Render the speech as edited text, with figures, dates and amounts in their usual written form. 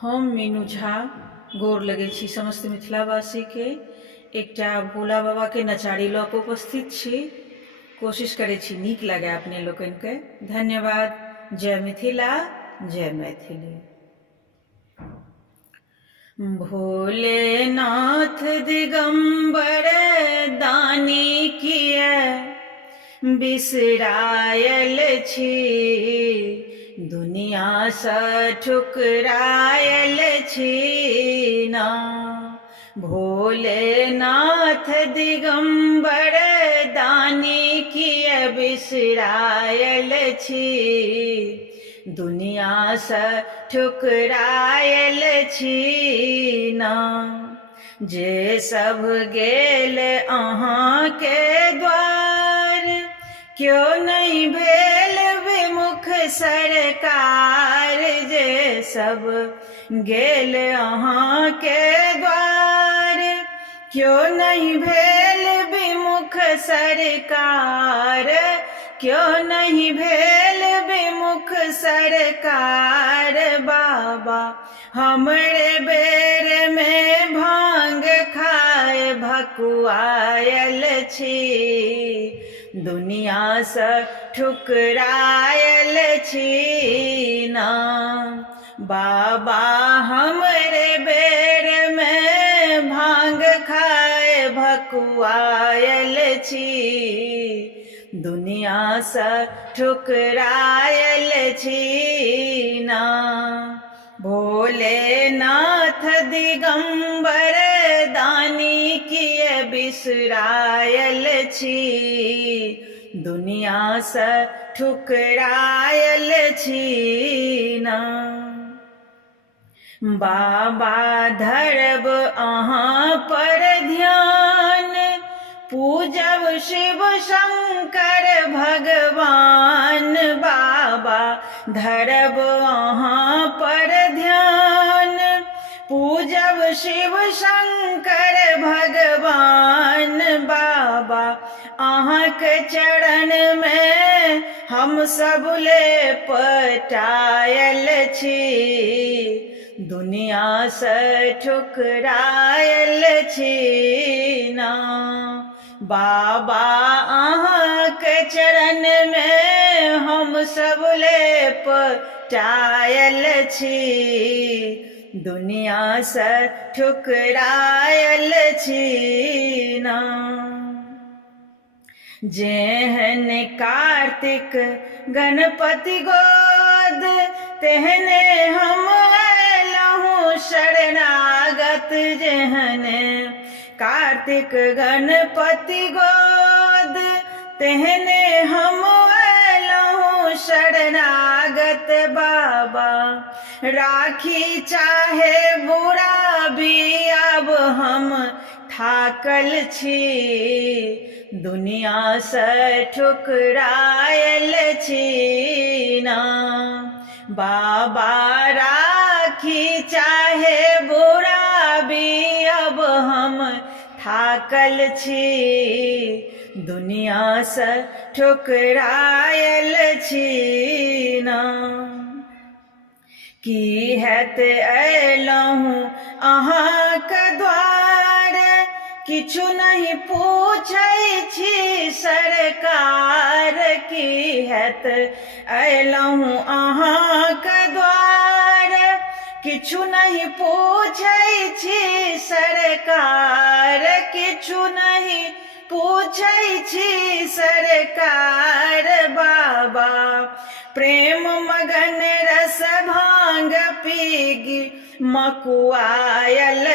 हम मीनू झा गोर लगै छी समस्त मिथिलावासी के। एकटा भोला बाबा के नचारी लऽ कऽ उपस्थित छी। कोशिश करै छी नीक लागे अपने लोकनि के। धन्यवाद। जय मिथिला, जय मैथिली। भोलेनाथ दिगंबर दानी किए बिसरायल छी, दुनिया सँ ठुकरायल छी ना। भोलेनाथ दिगंबर दानी किए बिसरायल छी, दुनिया सँ ठुकरायल छी ना। जे सब गेल अहाँ के द्वार, क्यों नहीं भेल विमुख सरकार। जे सब गेल अहाँ के द्वार, क्यों नहीं भेल विमुख सरकार। क्यों नहीं भेल विमुख सरकार। बाबा हमरे बेर में भांग खाए भकुआयल छी, दुनिया सँ ठुकरायल छी ना। बाबा हमरे बेर में भांग खाए भकुआयल छी, दुनिया सँ ठुकरायल छी ना। भोलेनाथ दिगंबर दानी किए बिसरायल छी, दुनिया सँ ठुकरायल छी ना। बाबा धरब अहाँ पर ध्यान, पूजब शिव शंकर भगवान। बाबा धरब अहाँ पर ध्यान, पूजब शिव शंकर भगवान। बाबा अहाँके चरण में हम सब लेपटायल छी, दुनिया सँ ठुकरायल छी ना। बाबा अहाँके चरण में हम सब लेपटायल छी, दुनिया सँ ठुकरायल छी ना। जेहन कार्तिक गणपति गोद, तेहने हम अयलहुँ शरणागत। जेहन कार्तिक गणपति गोद, तेहने हम अयलहुँ शरणागत। बाबा राखी चाहे बुरा भी अब हम थाकल छी, दुनिया सँ ठुकरायल छी ना। बाबा राखी चाहे बुरा भी अब हम थाकल छी, दुनिया सँ ठुकरायल छी ना। की हेत अयलहुँ अहाँके द्वार, किछु नहीं पूछै छी सरकार। की हेत अयलहुँ अहाँके द्वार, किछु नहीं पूछै छी सरकार। किछु नहीं पूछै छी सरकार। बाबा प्रेम मगन रस भांग पीगी मकुआयल